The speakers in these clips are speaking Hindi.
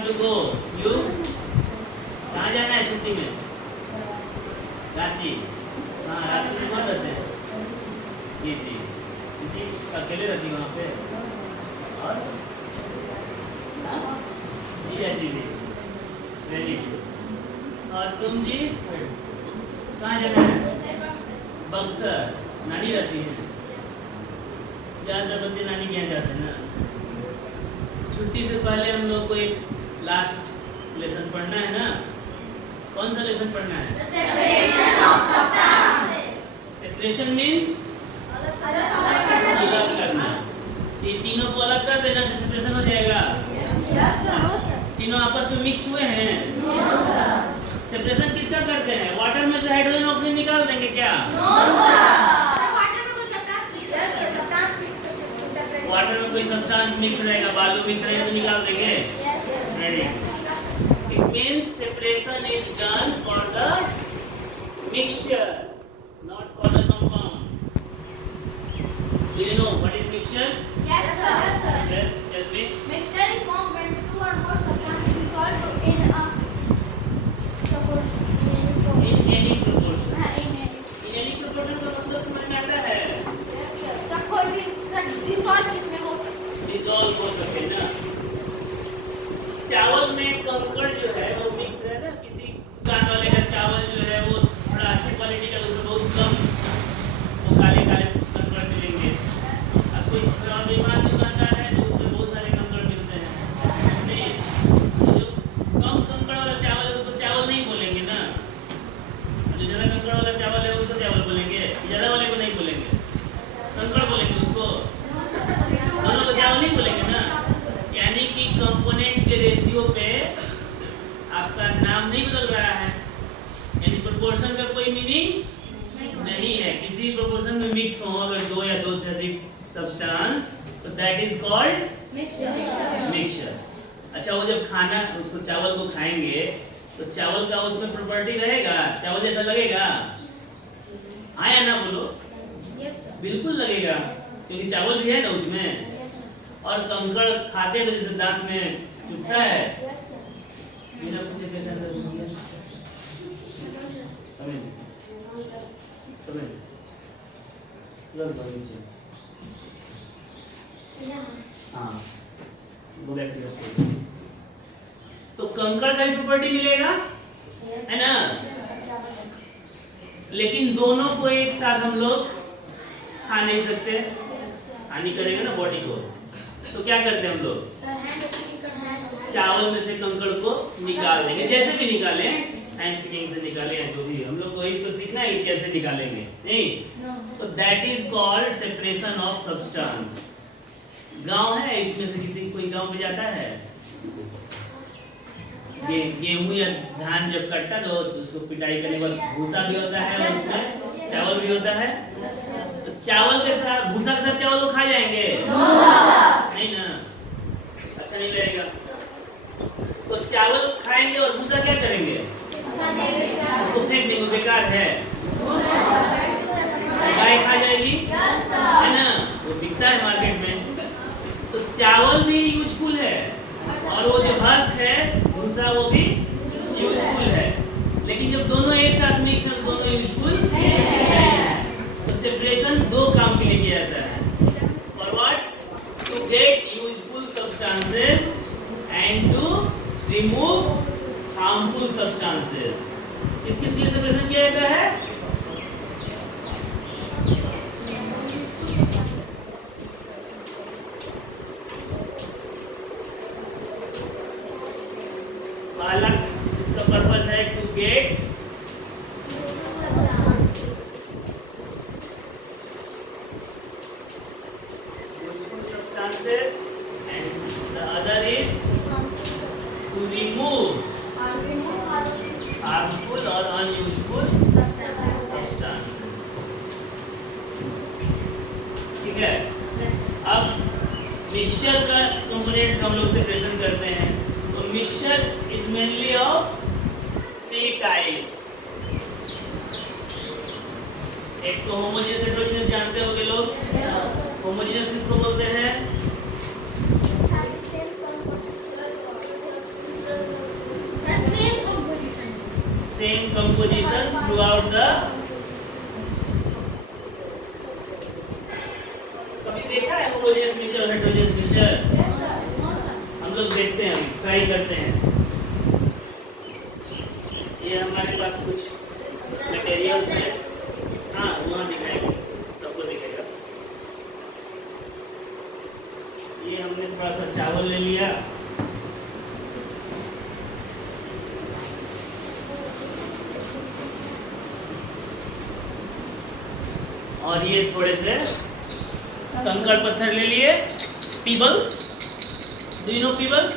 want to go? You? कहाँ जाना है छुट्टी में? रांची। हाँ, रांची में कौन रहते हैं? ये जी अकेले रहती वहाँ पे और जी वेरी गुड। और तुम जी कहाँ जाना है? बक्सर। नानी रहती है? ज़्यादातर बच्चे नानी के यहाँ जाते हैं ना। छुट्टी से पहले हम लोग को एक लास्ट लेसन पढ़ना है ना। कौन सा लेसन पढ़ना है? Separation of substances. Separation means अलग करना। ये तीनों को अलग कर देना तो सेपरेशन हो जाएगा। तीनों आपस में मिक्स हुए हैं। सेपरेशन किसका करते हैं? वाटर में से हाइड्रोजन ऑक्सीजन निकाल देंगे क्या? वाटर में कोई सब्सटेंस मिक्स रहेगा, बालू मिक्स रहेगा तो निकाल देंगे। It means separation is done for the mixture, not for the compound. Do you know what is mixture? Yes, sir. Yes, sir. Yes, tell me. Mixture is formed when two or more substances dissolve in a proportion. In any proportion. In any proportion का मतलब समझ में आता है? तब कोई भी dissolve इसमें हो सकता है। Dissolve हो सके ना। चावल में कंकड़ जो है वो मिक्स है ना। किसी दुकान वाले का चावल जो है वो थोड़ा अच्छी क्वालिटी का, उसमें बहुत कम वो काले काले कंकड़ मिलेंगे। अब कोई बेईमान दुकानदार है तो उसमें बहुत सारे कंकड़ मिलते हैं। नहीं, तो जो कम कंकड़ वाला चावल है उसको चावल नहीं बोलेंगे ना। जो ज़्यादा कंकड़ वाला चावल है उसको चावल बोलेंगे, ज़्यादा वाले को नहीं बोलेंगे, कंकड़ बोलेंगे उसको। दोनों को चावल नहीं बोलेंगे ना। यानी कि कंपोनेंट के रेशियो पे आपका नाम नहीं बदल रहा है। यानी प्रोपोर्शन का कोई मीनिंग नहीं है। किसी प्रोपोर्शन में मिक्स हो अगर दो या दो से अधिक सब्सटेंस तो दैट इज कॉल्ड मिक्सचर। अच्छा, वो जब खाना उसको चावल को खाएंगे तो चावल का उसमें प्रॉपर्टी रहेगा, चावल जैसा लगेगा? हाँ या ना बोलो? बिल्कुल लगेगा, क्योंकि चावल भी है ना उसमें। और कंकड़ खाते तो जैसे दांत में चुभता है। बिना पूछे कैसे अंदर घुस गया? समझ लग नीचे। हाँ, वो बैक्टीरिया। तो कंकड़ का भी प्रॉपर्टी मिलेगा, है ना? लेकिन दोनों को एक साथ हम लोग खा नहीं सकते, हानि करेगा ना बॉडी को। तो क्या करते हैं हम लोग? चावल में से कंकड़ को निकाल देंगे, जैसे भी निकालें, हैंड पिकिंग से निकालें या जो भी। हम लोग को एक तो सीखना है कि कैसे निकालेंगे, नहीं? तो that is called separation of substance. गांव है, इसमें से किसी कोई गांव में जाता है? गेहूं या धान जब कटता तो उसको पिटाई करने के बाद भूसा भी होता है, उसमें चावल भी होता है। तो चावल के साथ, भूसा के साथ चावल को खा जाएंगे? नहीं ना, अच्छा नहीं लगेगा। तो चावल खाएंगे और भूसा क्या करेंगे? उसको फेंक देंगे, बेकार है। गाय खा जाएगी, है ना? वो बिकता है मार्केट में। तो चावल भी यूजफुल है और वो जो हस्क है भूसा वो भी यूजफुल है। लेकिन जब दोनों एक साथ मिक्स है दोनों यूजफुल है। तो सेपरेशन दो काम के लिए किया जाता है। For what? To get useful substances and to remove harmful substances. किस लिए सेपरेशन किया जाता है? इसका पर्पस है to get useful substances and the other is to remove harmful और अनयूजफुल सब्सटेंसेस। ठीक है? अब मिक्सचर का कंपोनेंट्स हम लोग सेपरेशन करते हैं। तो mixture is mainly of 3 types. एक तो होमोजेनियस हेटेरोजेनियस जानते होंगे लोग। होमोजेनियस किसको बोलते हैं? same composition throughout the कभी देखा है होमोजेनियस मिक्सचर और हेटेरोजेनियस मिक्सचर? हम लोग देखते हैं, ट्राई करते हैं। ये हमारे पास कुछ मटेरियल्स है, हाँ वहाँ दिखाएंगे, सबको दिखेगा। ये हमने थोड़ा सा चावल ले लिया, और ये थोड़े से कंकड़ पत्थर ले लिए, Peebles, do you know Peebles?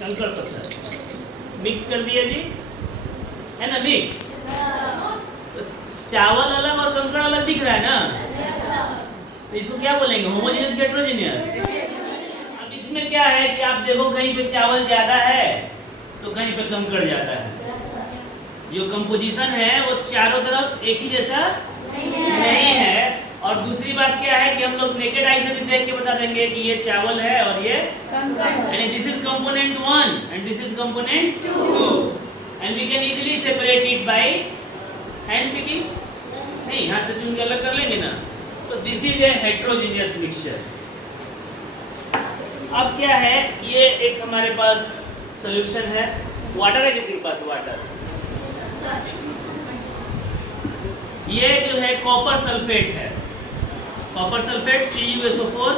कंकड़ पत्थर मिक्स कर दिया जी, है ना मिक्स? तो चावल अलग और कंकड़ अलग दिख रहा है ना, तो इसको क्या बोलेंगे, होमोजेनियस हेटेरोजेनियस? अब इसमें क्या है कि आप देखो कहीं पे चावल ज्यादा है तो कहीं पे कंकड़ ज्यादा है। जो कंपोजिशन है वो चारों तरफ एक ही जैसा नहीं है। और दूसरी बात क्या है कि हम लोग नेकेड आई से भी देख के बता देंगे कि ये चावल है और ये यानी this is component 1 and this is component 2 and we can easily separate it by hand picking. नहीं, हाथ से चुन के अलग कर लेंगे ना। तो this is A heterogeneous mixture. अब क्या है, ये एक हमारे पास सॉल्यूशन है, वाटर है किसी के पास? वाटर, ये जो है कॉपर सल्फेट है, कॉपर सल्फेट CuSO4।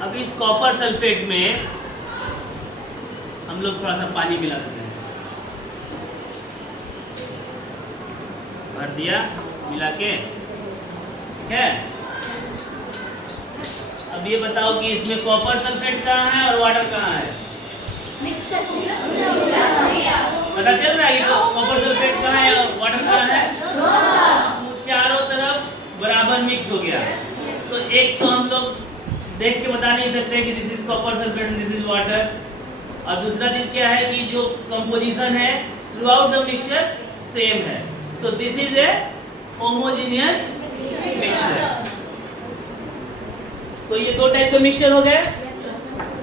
अब इस कॉपर सल्फेट में हम लोग थोड़ा सा पानी मिला देते हैं, भर दिया मिला के, ठीक है। अब ये बताओ कि इसमें कॉपर सल्फेट कहाँ है और वाटर कहाँ है? पता चल रहा है कि कॉपर सल्फेट कहाँ है और वाटर कहाँ है? तो चारों तरफ बराबर मिक्स हो गया। तो एक तो हम लोग देख के बता नहीं सकते कि this is copper sulphate and this is water. और दूसरा चीज क्या है कि जो कंपोजिशन है throughout the mixture same है। So this is a homogeneous mixture. तो ये दो टाइप के मिक्सचर हो गए,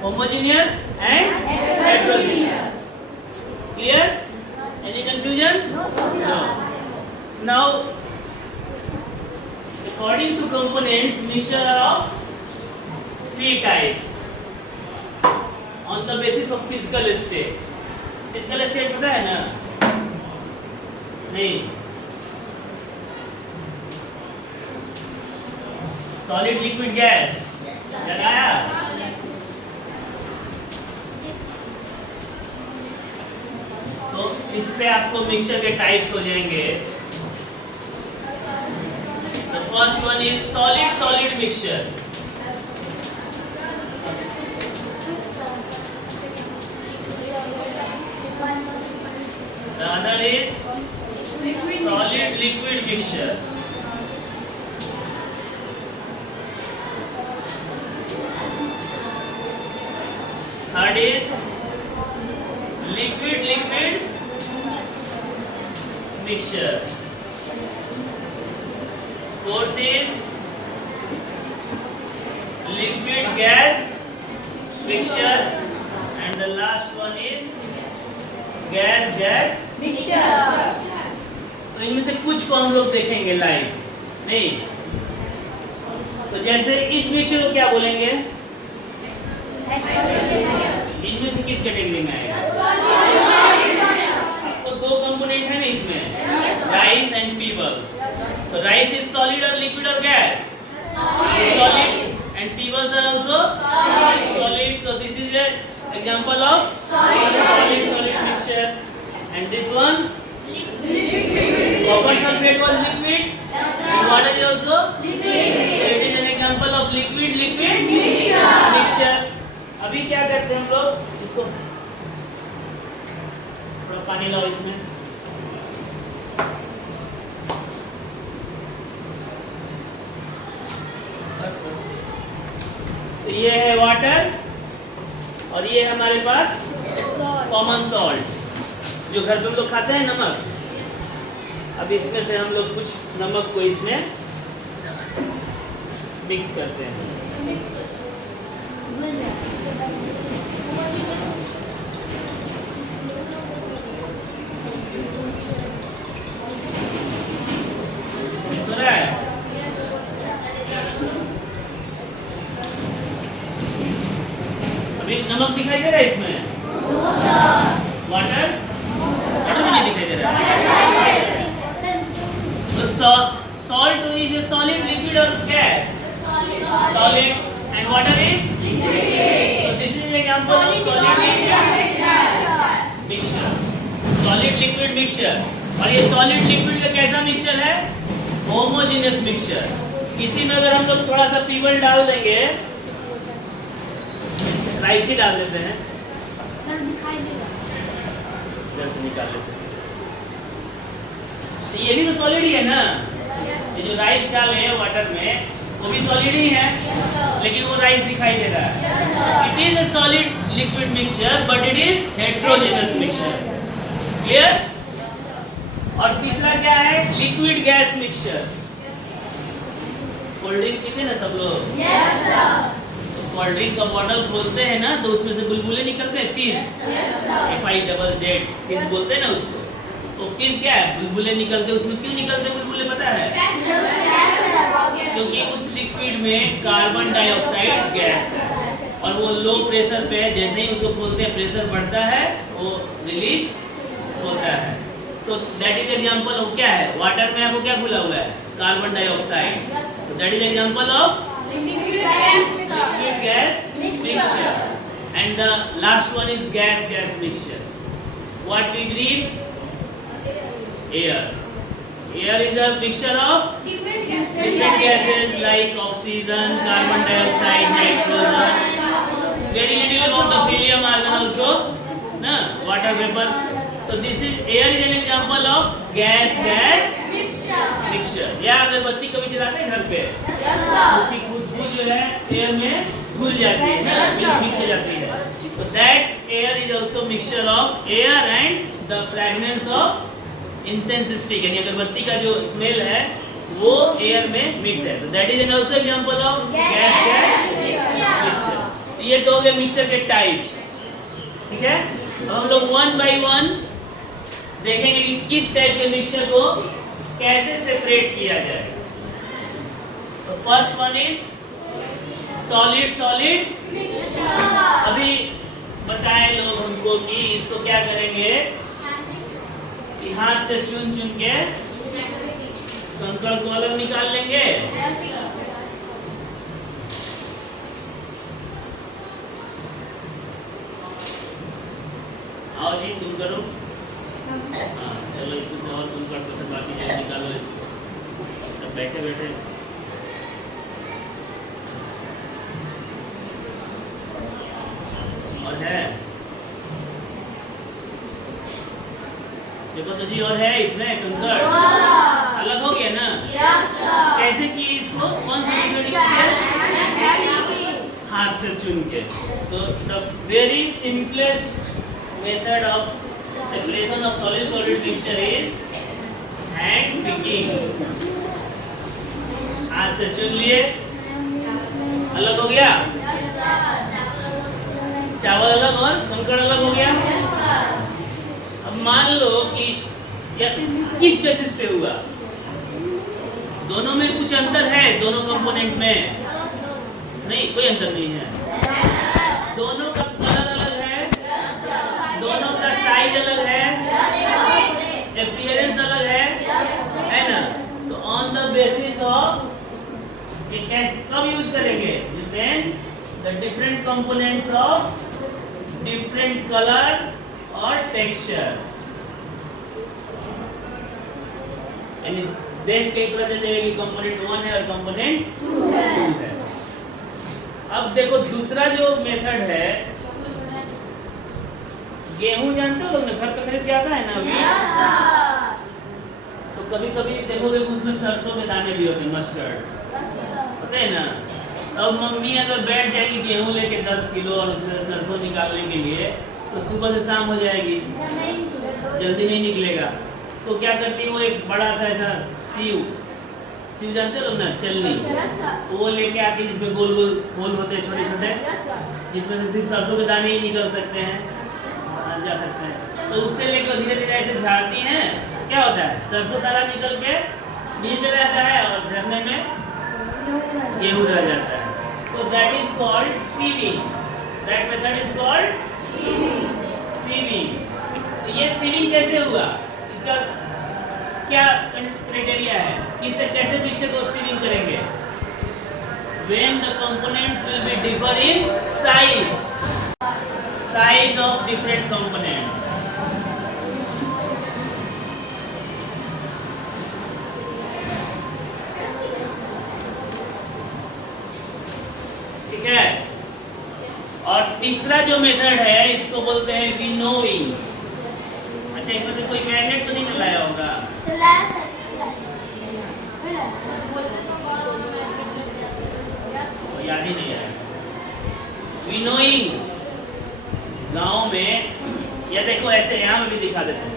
homogeneous and heterogeneous. Clear? Any confusion? No. Now according to components, mixture are of 3 types on the basis of physical state. Physical state पता है ना? नहीं, सॉलिड लिक्विड गैस लगाया। तो इस पे आपको मिक्सचर के टाइप्स हो जाएंगे। The first one is solid solid mixture. The other is solid liquid mixture. Third is liquid liquid mixture. Fourth is liquid gas mixture, and the last one is gas gas mixture. तो इनमें से कुछ को हम लोग देखेंगे लाइव, नहीं तो जैसे इस मिक्सचर को क्या बोलेंगे? इनमें से किस कैटेगरी में आएगा? आपको दो कंपोनेंट है ना इसमें, राइस एंड पीबल्स। तो राइस इज सॉलिड और लिक्विड और gas? Solid and pebbles are also solid. So this is a example of solid solid mixture, and this one copper sulfate was liquid and water is also liquid. So it is an example of liquid liquid mixture. अभी क्या करते हैं हम लोग, इसको थोड़ा पानी लाओ इसमें। बस बस। तो ये है वाटर और ये हमारे पास कॉमन सॉल्ट, जो घर पे हम लोग खाते हैं, नमक। अब इसमें से हम लोग कुछ नमक को इसमें मिक्स करते हैं। मिक्स हो रहा है। अभी नमक दिखाई दे रहा है इसमें? वाटर भी नहीं दिखाई दे रहा है। तो salt is a solid, liquid or gas? Solid. And water is? Liquid. So this is an example of solid mixture. Solid liquid mixture. और ये solid liquid का कैसा मिक्सचर है? Homogeneous mixture. इसी में अगर हम लोग थोड़ा सा पीवल डाल देंगे, राइस ही डाल देते हैं, इधर से निकाल लेते हैं, तो ये भी तो सॉलिड ही है ना। ये जो राइस डाले हैं वाटर में वो भी सॉलिड ही है, लेकिन वो राइस दिखाई दे रहा है। It is a solid liquid mixture but it is heterogeneous mixture. Clear? और तीसरा क्या है? Liquid gas mixture. Cold drink पीते हैं ना सब लोग? Yes sir. तो कोल्ड ड्रिंक का बॉटल खोलते हैं ना तो उसमें से बुलबुले निकलते हैं, fish. Yes sir. FIZZ fish बोलते हैं ना उसको। तो फिश क्या है? बुलबुले निकलते हैं। उसमें क्यों निकलते हैं बुलबुले पता है? क्योंकि उस लिक्विड में कार्बन डाइऑक्साइड गैस है और वो लो प्रेशर पे है, जैसे ही उसको खोलते हैं प्रेशर बढ़ता है, वो रिलीज होता है। तो दैट इज एग्जांपल ऑफ क्या है? वाटर में आपको क्या खुला हुआ है? Carbon dioxide. तो that is example of liquid gas mixture. And the last one is gas mixture. What we breathe? Air. Air is a mixture of different gases like oxygen, carbon dioxide, nitrogen. Very little amount of helium argon also. Na water vapor. So this is air is an example of gas mixture. या अगरबत्ती कभी जलाते हैं घर पे? Yes sir. उसकी खुशबू जो है एयर में घुल जाती है, मिक्स हो जाती है. So that air is also mixture of air and the fragrance of incense stick, यानी अगरबत्ती का जो स्मेल है वो एयर में मिक्स है। तो that is an also example of gas mixture. ये तो हो गए मिक्सचर के टाइप्स, ठीक है। अब हम लोग वन बाय वन देखेंगे कि किस टाइप के मिक्सचर को कैसे सेपरेट किया जाए। तो first one is solid mixture. अभी बताए लोग हमको कि इसको क्या करेंगे, हाथ से चुन के कंकड़ को अलग निकाल लेंगे। आओ जी तुम करो। हाँ चलो इसमें और कंकड़ को बाकी जो निकालो इसको। सब बैठे और है देखो तो जी, और है इसमें कंकड़ अलग हो गया ना। कैसे किए इसको? कौन सी मेथड किया? हाथ से चुन के। तो the very simplest method of separation of solid mixture is hand picking. हाथ से चुन लिए, अलग हो गया, चावल अलग और कंकड़ अलग हो गया। मान लो कि किस बेसिस पे हुआ? दोनों में कुछ अंतर है? दोनों कंपोनेंट में नहीं, कोई अंतर नहीं है। दोनों का कलर अलग है, दोनों का साइज अलग है, अपीयरेंस अलग है ना। तो ऑन द बेसिस ऑफ कब यूज करेंगे? When the different components of different colour और टेक्सचर, यानी देख के पता चलेगा कि कंपोनेंट 1 है और कंपोनेंट 2 है। अब देखो दूसरा जो मेथड है, गेहूं जानते हो लोग ना, घर पे खरीद के आता है ना अभी। तो कभी कभी देखोगे उसमें सरसों के दाने भी होते हैं, मस्टर्ड, पता है ना। अब मम्मी अगर बैठ जाएगी गेहूं लेके 10 किलो और उसमें सरसों निकालने के लिए, तो सुबह से शाम हो जाएगी, जल्दी नहीं निकलेगा। तो क्या करती है वो, एक बड़ा सा ऐसा सीव जानते हो ना, चलनी, Yes, sir. तो वो लेके आके इसमें गोल गोल होल होते हैं छोटे छोटे, Yes, sir. जिसमें से सिर्फ सरसों के दाने ही निकल सकते हैं, जा सकते हैं। तो उससे लेकर धीरे धीरे ऐसे झाड़ती हैं, क्या होता है, सरसों सारा निकल के नीचे रहता है और झरने में गेहूं रह जाता है। तो that is called sieving, that method is called sieving. तो ये सीविंग कैसे हुआ, इसका क्या क्राइटेरिया है, इससे कैसे पिक्चर को सीविंग करेंगे? When the components will be differ in size of different components. ठीक है। और तीसरा जो मेथड है इसको बोलते हैं विनोइंग। अच्छा, इसमें से कोई मैग्नेट तो नहीं लाया होगा? तो याद ही नहीं है। विनोइंग गांव में, या देखो ऐसे यहाँ में भी दिखा देते हैं।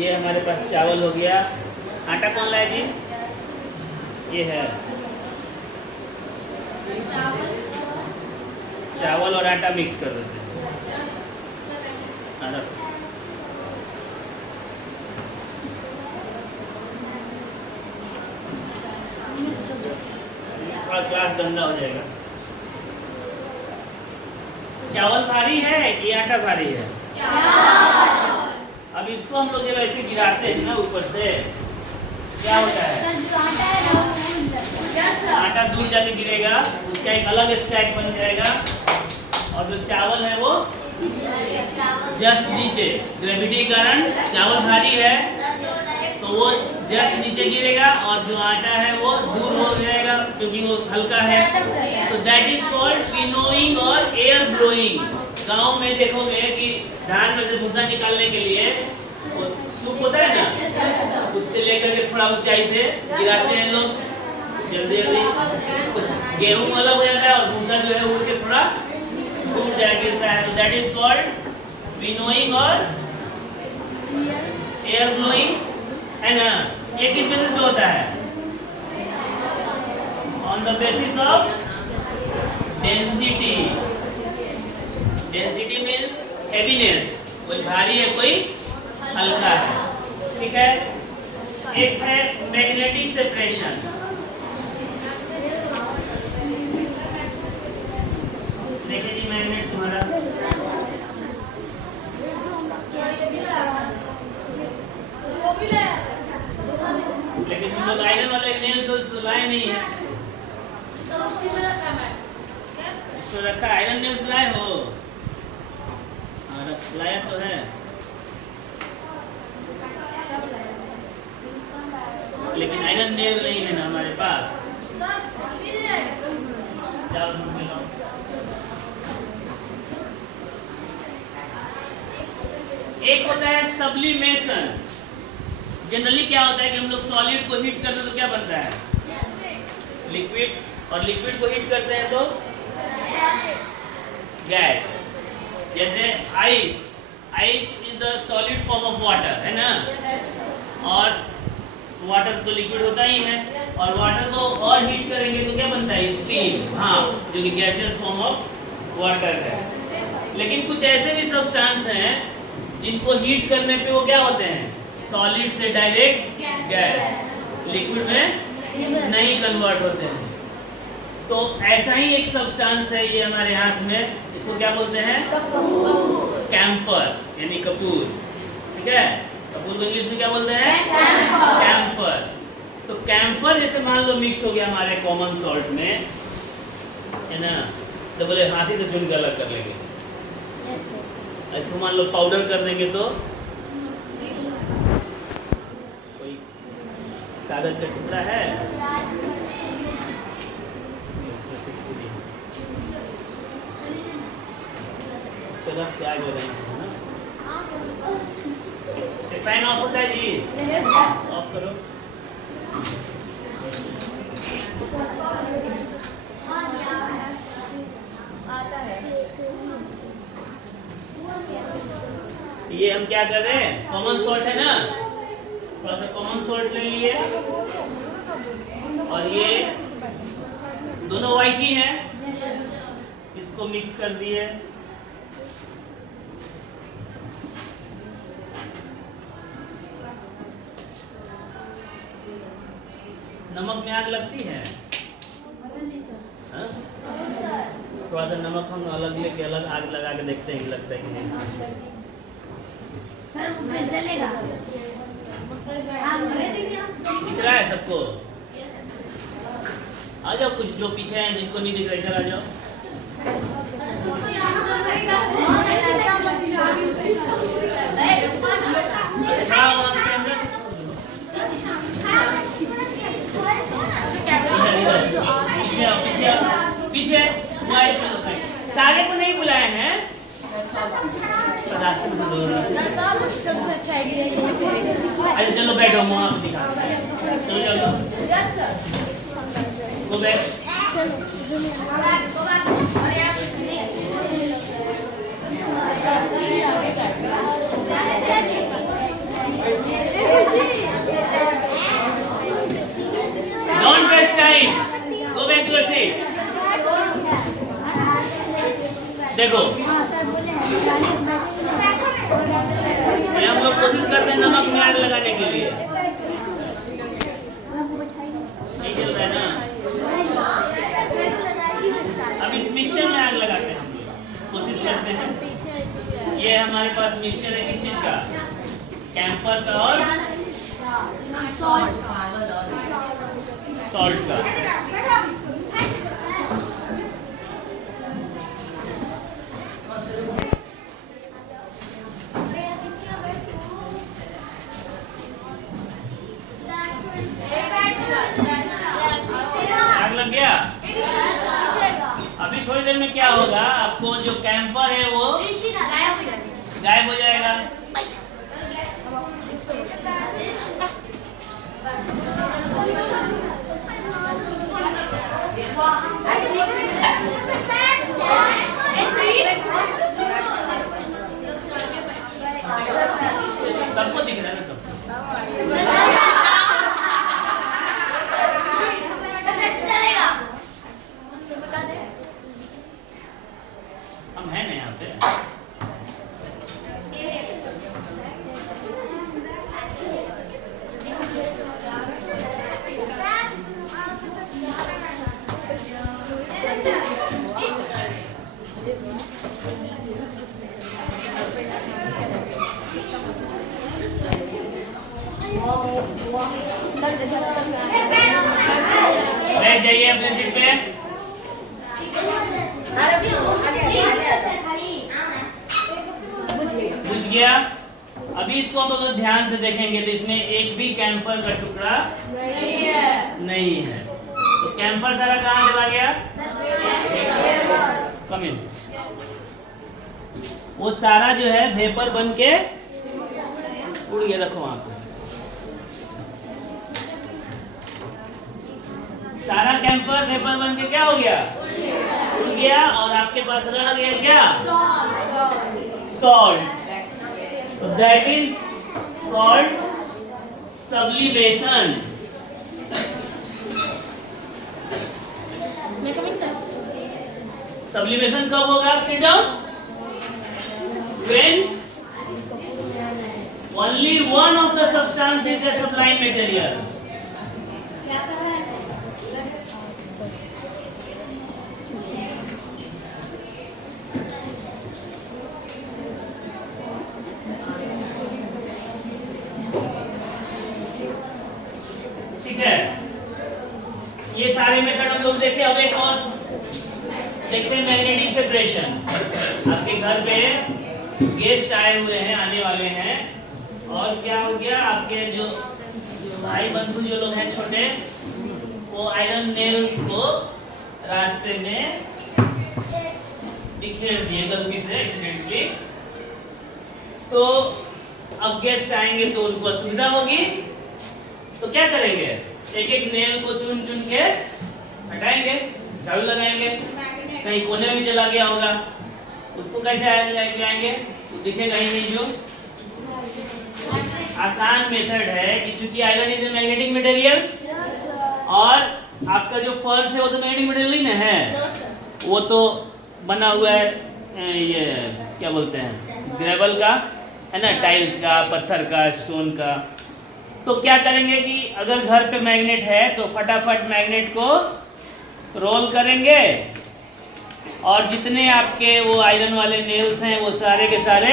ये हमारे पास चावल हो गया, आटा कौन लाया जी? ये है चावल और आटा मिक्स कर देते हैं। थोड़ा क्लास गंदा हो जाएगा। चावल भारी है कि आटा भारी है? अब इसको हम लोग जब ऐसे गिराते हैं ना ऊपर से, क्या होता है, आटा दूर जाके गिरेगा, उसका एक अलग स्टैक बन जाएगा, और जो चावल है वो जस्ट नीचे, ग्रेविटी के कारण चावल भारी है तो वो जस्ट नीचे गिरेगा, और जो आटा है वो दूर हो जाएगा क्योंकि वो हल्का है। तो दैट इज कॉल्ड विनोइंग और एयर ब्लोइंग। गांव में देखोगे कि धान में से भूसा निकालने के लिए वो सूप होता है ना, उससे लेकर के थोड़ा ऊंचाई से गिराते हैं लोग, जल्दी जल्दी गेहूं अलग हो जाता है और भूसा जो है उड़ के थोड़ा दूर जा गिरता है। तो दैट इज कॉल्ड विनोइंग और एयर ब्लोइंग, है ना। ये किस बेसिस पे होता है? On the basis of density. Density means heaviness, कोई भारी है कोई हल्का है, ठीक है। एक है मैग्नेटिक सेपरेशन। देखिए जी, मैग्नेट तुम्हारा लेकिन तुम लोग आयरन वाला नेल तो लाए नहीं है, इसको रखा आयरन नेल्स लाए हो? हाँ, लाया तो है, लेकिन आयरन नेल नहीं है ना हमारे पास। जाओ ढूंढ के लाओ। एक होता है सब्लिमेशन। जनरली क्या होता है कि हम लोग सॉलिड को हीट करते हैं तो क्या बनता है? लिक्विड, और लिक्विड को हीट करते हैं तो गैस। जैसे ice, ice is the solid form of water, है ना, और वाटर तो लिक्विड होता ही है, और वाटर को और हीट करेंगे तो क्या बनता है? स्टीम, भाप, जो कि गैसियस फॉर्म ऑफ वाटर है। लेकिन कुछ ऐसे भी सब्सटेंस हैं जिनको हीट करने पे वो क्या होते हैं? सॉलिड से डायरेक्ट गैस, लिक्विड में नहीं कन्वर्ट होते हैं। तो ऐसा ही एक सब्सटेंस है ये हमारे हाथ में, इसको क्या बोलते हैं? कैम्फर, यानी कपूर, ठीक है। कपूर को इंग्लिश में क्या बोलते हैं? कैम्फर। तो कैम्फर जैसे मान लो मिक्स हो गया हमारे कॉमन सॉल्ट में, है ना, तो बोले हाथी से चुन के अलग कर लेंगे। ऐसे मान लो पाउडर कर देंगे तो कोई कागज का टुकड़ा है, उसको रख के आगे रहना है ना। फैन ऑफ होता है जी, ऑफ करो। ये हम क्या कर रहे हैं? कॉमन सॉल्ट है ना, थोड़ा सा कॉमन सॉल्ट ले लिए और ये दोनों व्हाइट ही हैं, इसको मिक्स कर दिए। नमक में आग लगती है? हाँ? थोड़ा सा नमक हम अलग लेके अलग आग लगा के देखते हैं कि लगता है कि नहीं। दिख रहा है सबको? आ जाओ, कुछ जो पीछे हैं जिनको नहीं दिख रहा इधर आ जाओ। पीछे सारे को नहीं बुलाए हैं। अरे चलो बैठो, मुँह आप दिखा। चलो चलो go back. Don't waste time. Go back to your seat. देखो, ये हम लोग कोशिश करते हैं नमक में आग लगाने के लिए। नहीं चल रहा है ना? अब इस मिक्सचर में आग लगाते हैं हम लोग, कोशिश करते हैं। ये हमारे पास मिक्सचर है किस चीज का? कैम्फर का और सॉल्ट का। आग लग गया? अभी थोड़ी देर में क्या होगा, आपको जो कैम्फर है वो गायब हो जाएगा। सबको दिख रहा है ना? सबको हम हैं ना यहाँ पे। बैठ जाइए अपने सीट पे। बुझ गया? अभी इसको हम लोग ध्यान से देखेंगे तो इसमें एक भी कैम्फर का टुकड़ा नहीं है। तो कैम्फर सारा कहाँ चला गया? कम इन। वो सारा जो है वेपर बन के उड़ गया। रखो वहां पे सारा कैम्फर वेपर बन के क्या हो गया? उड़ गया। और आपके पास रह गया क्या? Salt. That is called sublimation. Sublimation कब होगा? Sit down. When only one of the substance is a sublime material. ठीक है, ये सारे मेथड हम लोग देखे। अब एक और देखते हैं, मैग्नेटिक सेपरेशन। आपके घर पे गेस्ट आए हुए हैं, आने वाले हैं, और क्या हो गया, आपके जो भाई बंधु जो लोग हैं छोटे, वो आयरन नेल्स को रास्ते में बिखेर दिए गलती से, एक्सीडेंटली। तो अब गेस्ट आएंगे तो उनको असुविधा होगी, तो क्या करेंगे? एक एक नेल को चुन चुन के हटाएंगे, झाड़ू लगाएंगे। कहीं कोने में चला गया होगा, उसको कैसे लेके आएंगे? दिखेगा ही नहीं। जो आसान मेथड है कि चूंकि iron is a magnetic material और आपका जो फर्श है वो तो मैग्नेटिक मटेरियल ही ना है, वो तो बना हुआ है ये क्या बोलते हैं ग्रेवल का है ना, टाइल्स का, पत्थर का, स्टोन का। तो क्या करेंगे कि अगर घर पे मैग्नेट है तो फटाफट मैग्नेट को रोल करेंगे और जितने आपके वो आयरन वाले नेल्स हैं वो सारे के सारे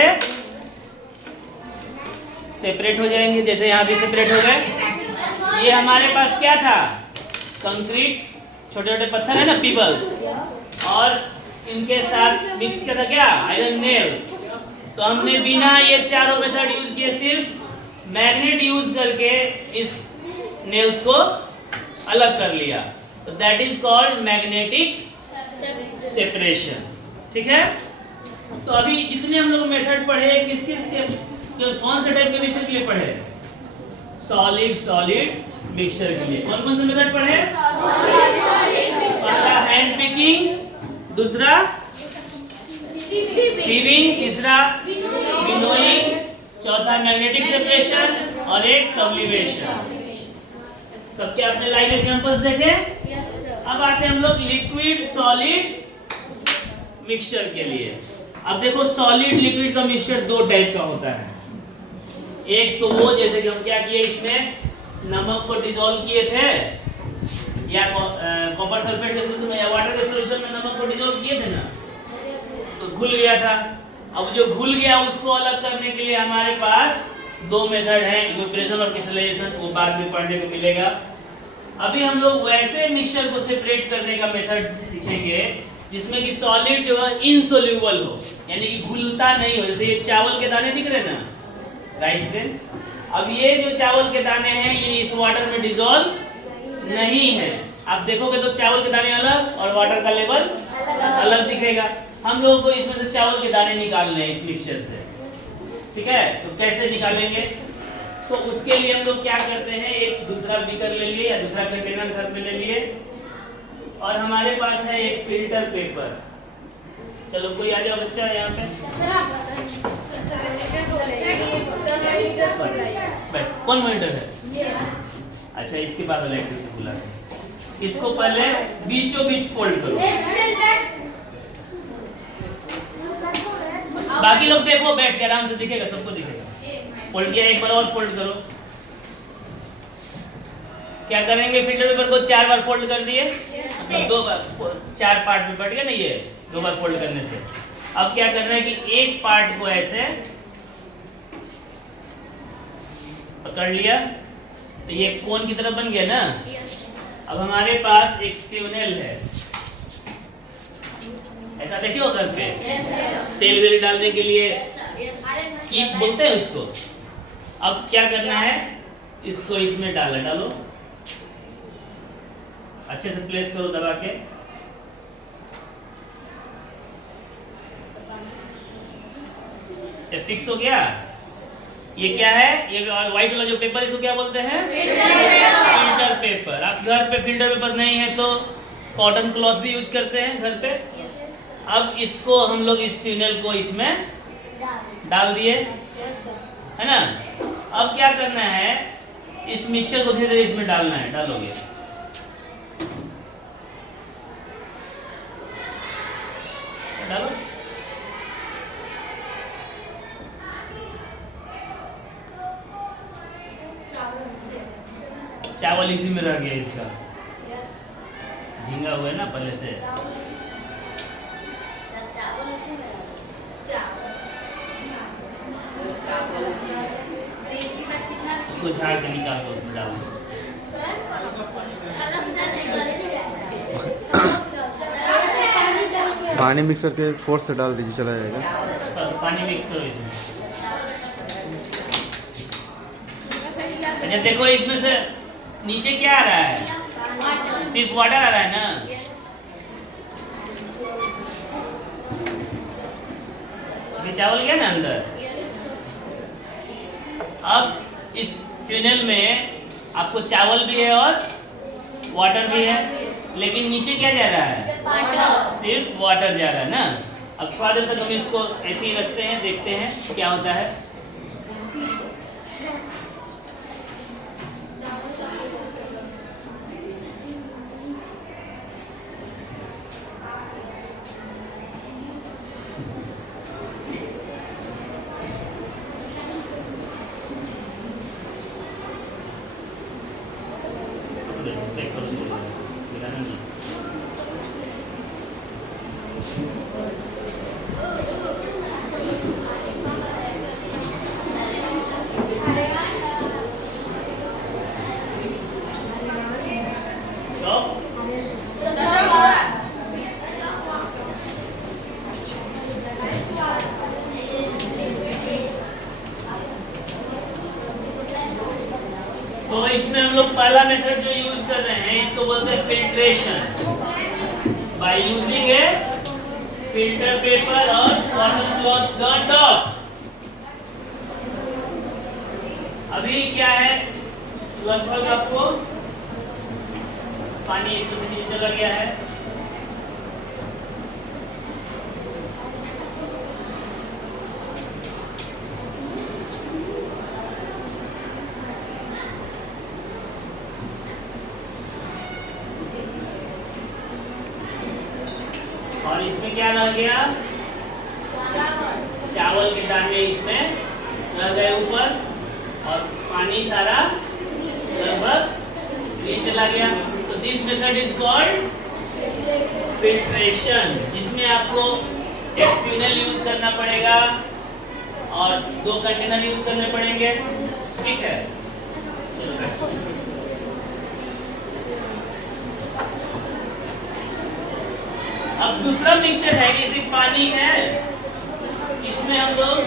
सेपरेट हो जाएंगे, जैसे यहाँ भी सेपरेट हो गए। ये हमारे पास क्या था, कंक्रीट, छोटे छोटे पत्थर है ना, पीबल्स, और इनके साथ मिक्स किया था क्या, आयरन नेल्स। तो हमने बिना ये चारों मेथड यूज किए सिर्फ मैग्नेट यूज करके इस नेल्स को अलग कर लिया, तो that is called magnetic separation. ठीक है, तो अभी जितने हम लोग मेथड पढ़े किस किस के कौन से टाइप के मिक्सचर के लिए पढ़े, सॉलिड सॉलिड मिक्सचर के लिए कौन कौन से मेथड पढ़े, पहला हैंड पिकिंग, दूसरा सीविंग, तीसरा विनोइंग, चौथा मैग्नेटिक सेपरेशन और एक सब्लिमेशन। सबके अपने लाइव एग्जांपल्स देखे। अब आते हैं हम लोग लिक्विड सॉलिड मिक्सचर के लिए। अब देखो सॉलिड लिक्विड का मिक्सचर दो टाइप का होता है। एक तो वो जैसे कि हम क्या किए, इसमें नमक को डिसॉल्व किए थे या कॉपर सल्फेट के सॉल्यूशन में या वाटर के सॉल्यूशन में नमक को डिसॉल्व किए थे ना, तो घुल गया था। अब जो घुल गया उसको अलग करने के लिए हमारे पास दो मेथड हैं, इवेपोरेशन और क्रिस्टलाइजेशन, वो बाद में पढ़ने को मिलेगा। अभी हम लोग वैसे मिक्सचर को सेपरेट करने का मेथड सीखेंगे जिसमें कि सॉलिड जो है इनसोल्यूबल हो, यानी कि घुलता नहीं हो। जैसे ये चावल के दाने दिख रहे हैं ना, राइस ग्रेन, अब ये जो चावल के दाने हैं ये इस वाटर में डिसॉल्व नहीं है। आप देखोगे तो चावल के दाने अलग और वाटर का लेवल अलग दिखेगा। हम लोगों को इसमें से चावल के दाने निकालने हैं इस मिक्सचर से, ठीक है। तो कैसे निकालेंगे, तो उसके लिए हम लोग क्या करते हैं, एक दूसरा बीकर ले लिए या दूसरा कंटेनर घर पे ले लिए और हमारे पास है एक फिल्टर पेपर। चलो कोई आ जाओ बच्चा यहाँ पे, कौन मॉनिटर है, अच्छा इसके बाद वाला एक्टिविटी बुला के इसको पहले बीचों बीच फोल्ड करो। बाकी लोग देखो बैठ के आराम से, दिखेगा सबको दिखेगा। फोल्ड किया, एक बार और फोल्ड करो। क्या करेंगे, फिल्टर पेपर को 4 बार फोल्ड कर दिए, मतलब 2 बार 4 पार्ट में बट गया ना ये 2 बार फोल्ड करने से। अब क्या करना है कि एक पार्ट को ऐसे पकड़ लिया तो ये कोन की तरह बन गया ना। अब हमारे पास एक ट्यूनल है, ऐसा देखिए घर पे तेल वेल डालने के लिए कीप बोलते हैं उसको। अब क्या करना है, इसको इसमें डालो, अच्छे से प्लेस करो दबा के। ये फिक्स हो गया। ये क्या है, ये व्हाइट वाला जो पेपर इसको क्या बोलते हैं, फिल्टर पेपर। आप घर पे फिल्टर पेपर नहीं है तो कॉटन क्लॉथ भी यूज करते हैं घर पे। अब इसको हम लोग इस ट्यूनल को इसमें डाल दिए, है ना। अब क्या करना है, इस मिक्सचर को धीरे धीरे इसमें डालना है, डालोगे डालो। चावल इसी में रह गया, इसका भींगा हुआ है ना पहले से। उसको झाड़ के निकाल दो, उसमें डाल दो। पानी मिक्स करके फोर्स से डाल दीजिए, चला जाएगा। पानी मिक्स करो इसमें। अच्छा देखो इसमें से नीचे क्या आ रहा है, सिर्फ वाटर आ रहा है ना। अभी चावल गया ना अंदर। अब इस फ्यूनल में आपको चावल भी है और वाटर भी है, लेकिन नीचे क्या जा रहा है, सिर्फ वाटर जा रहा है ना। अब थोड़ा देर तक हम इसको ऐसे ही रखते हैं, देखते हैं क्या होता है। चेक करो दिखाना नहीं। तो इसमें हम लोग पहला मेथड जो यूज कर रहे हैं इसको बोलते हैं filtration by using A filter paper और कॉटन क्लॉथ द टॉप। अभी क्या है लगभग आपको पानी इसमें से नीचे चला गया है। और इसमें क्या रह गया, चावल के दाने इसमें रह गए ऊपर और पानी सारा लगभग नीचे चला गया। तो this method is called filtration, जिसमें आपको एक ट्यूनल यूज करना पड़ेगा और 2 कंटेनर यूज करने पड़ेंगे। ठीक है, अब दूसरा मिक्सचर है कि सिर्फ पानी है, इसमें हम लोग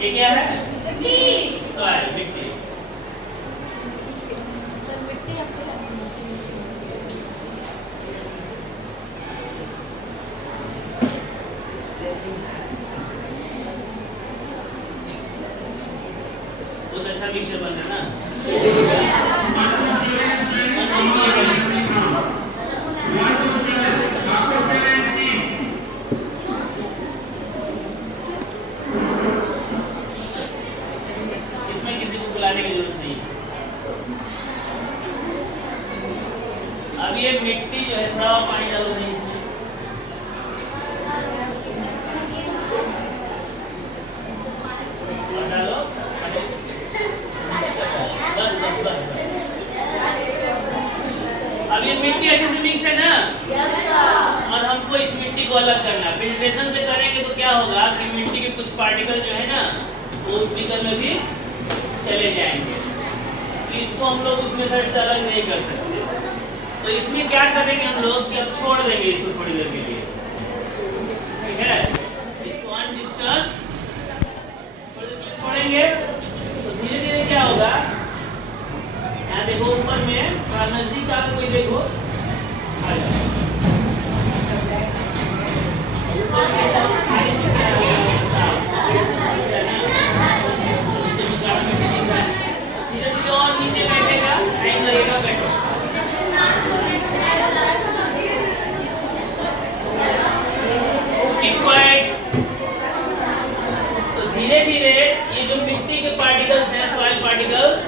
ये क्या है सॉइल मिट्टी। बहुत अच्छा मिक्सचर बन रहा है ना। इसमें किसी को बुलाने की जरूरत नहीं। अब ये मिट्टी जो है थोड़ा पानी डालो नहीं इसमें। और डालो बस बस बस। अब ये मिट्टी अच्छे से मिक्स है ना। और हमको इस मिट्टी को अलग करना। फिल्ट्रेशन से करेंगे तो क्या होगा कि मिट्टी के कुछ पार्टिकल जो है ना वो उस बीकर में भी चले जाएंगे। तो इसको हम लोग उस मेथड से अलग नहीं कर सकते। तो इसमें क्या करेंगे हम लोग कि अब छोड़ देंगे इसको थोड़ी देर के लिए। ठीक है, इसको अनडिस्टर्ब थोड़ी देर छोड़ेंगे तो धीरे धीरे क्या होगा, यहाँ देखो ऊपर में थोड़ा नजदीक आप कोई देखो आ जाओ। धीरे धीरे और नीचे बैठेगा, टाइम लगेगा बैठो। तो धीरे धीरे ये जो मिट्टी के पार्टिकल्स हैं, सॉइल पार्टिकल्स,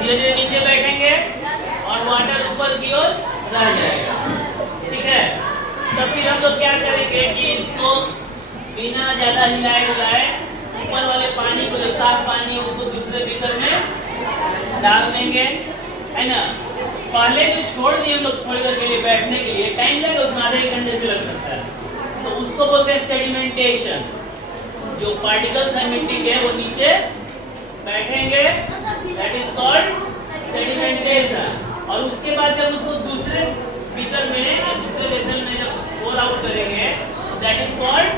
धीरे धीरे नीचे बैठेंगे और वाटर ऊपर की ओर रह जाएगा। ठीक है, तब फिर हम लोग क्या करेंगे कि इसको बिना ज्यादा हिलाए डुलाए ऊपर वाले पानी को, जो साफ पानी है उसको दूसरे बीकर में डाल देंगे, है ना। पहले जो छोड़ दिए हम लोग थोड़ी देर के लिए बैठने के लिए, टाइम लगेगा उसमें, आधे 1 घंटे भी लग सकता है। तो उसको बोलते हैं सेडिमेंटेशन। जो पार्टिकल्स हैं मिट्टी के वो नीचे बैठेंगे, दैट इज कॉल्ड सेडिमेंटेशन। और उसके बाद जब उसको दूसरे बीकर में या दूसरे वेसल में जब पोर आउट करेंगे दैट इज कॉल्ड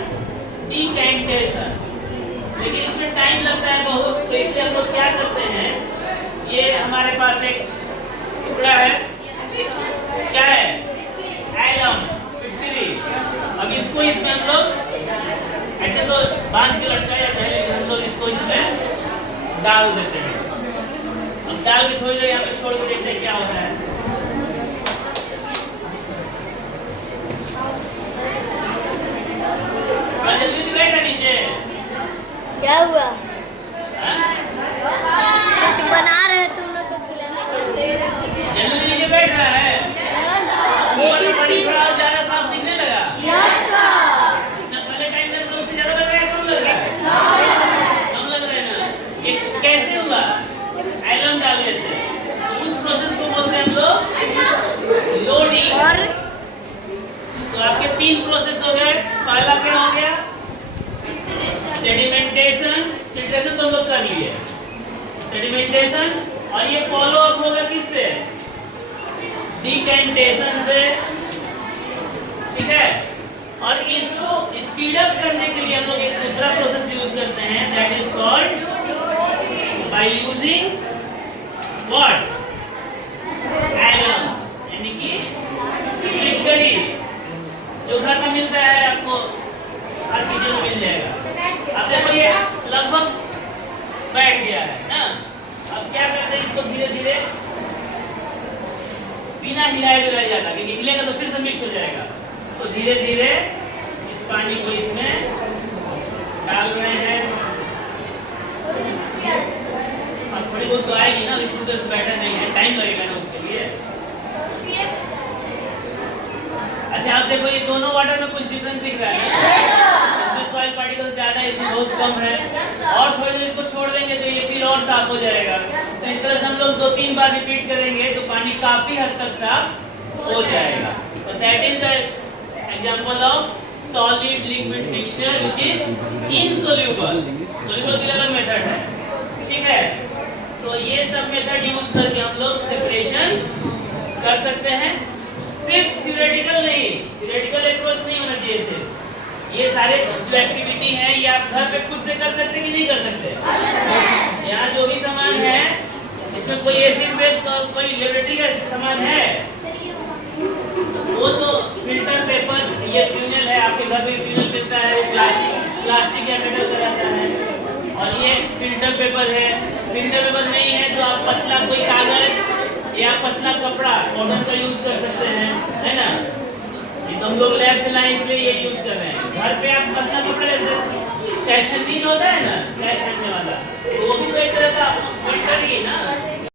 डिकैंटेशन। लेकिन इसमें टाइम लगता है बहुत, तो इसलिए हम लोग क्या करते हैं, ये हमारे पास एक टुकड़ा है, क्या है, एलम 53। अब इसको इसमें हम लोग ऐसे तो बांध के लटकाया जाता है, लेकिन हम लोग इसको इसमें डाल देते हैं। अब डाल के थोड़ी देर यहाँ पे छोड़ के देखते हैं क्या होता है। जल्दी बैठा नीचे, क्या हुआ? हाँ? कुछ बना रहे तुम लोग को खिलाने के लिए। जल्दी नीचे बैठ रहा है। ऊपर का पानी थोड़ा और ज्यादा साफ दिखने लगा। Yes sir. तीन प्रोसेस हो गए। पहला क्या हो गया? सेडिमेंटेशन। फिल्ट्रेशन तो हम लोग कर लिए, सेडिमेंटेशन, और ये फॉलो अप होगा किससे? डिकेंटेशन से, ठीक है। और इसको स्पीड अप करने के लिए हम लोग एक दूसरा प्रोसेस यूज करते हैं, that is called by using what? Alum, यानी कि लिक्विड जो घर में मिलता है, आपको हर किचन में मिल जाएगा। अब देखो ये लगभग बैठ गया है ना। अब क्या करते हैं, इसको धीरे धीरे बिना हिलाए डुलाए जाता, क्योंकि हिलेगा तो फिर से मिक्स हो जाएगा। तो धीरे धीरे इस पानी को इसमें डाल रहे हैं। अब थोड़ी बहुत तो आएगी ना, लिक्विड से बैटर नहीं है, टाइम लगेगा ना उसके लिए। अच्छा आप देखो ये दोनों वाटर में कुछ डिफरेंस दिख रहा है ना? इसमें सॉइल पार्टिकल ज्यादा है, इसमें बहुत कम है। और थोड़ी देर इसको छोड़ देंगे तो ये फिर और साफ हो जाएगा। तो इस तरह से हम लोग 2-3 बार रिपीट करेंगे तो पानी काफी हद तक साफ हो जाएगा। तो that is the example of solid liquid mixture which is insoluble. Soluble के अलग मेथड है, ठीक है। तो ये सब मेथड यूज करके हम लोग सेपरेशन कर सकते हैं। सिर्फ थ्योरेटिकल नहीं, थ्योरेटिकल अप्रोच नहीं होना चाहिए सिर्फ। ये सारे जो एक्टिविटी है ये आप घर पे खुद से कर सकते कि नहीं कर सकते? यहाँ जो भी सामान है इसमें कोई एसिड बेस और कोई लेबोरेटरी का सामान है, वो तो फिल्टर पेपर, ये ट्यूनल है, आपके घर में ट्यूनल मिलता है, प्लास्टिक या मेटल का रहता है। और ये फिल्टर पेपर है। फिल्टर पेपर नहीं है तो आप पतला कोई कागज या पतला कपड़ा कॉटन का यूज कर सकते हैं, है ना। ये तो हम लोग लैब से लाए इसलिए ये यूज कर रहे हैं। घर पे आप पतला कपड़ा जैसे चाय छन्नी होता है ना, चाय छन्नी वाला, तो वो भी तो एक तरह का फिल्टर ही है ना।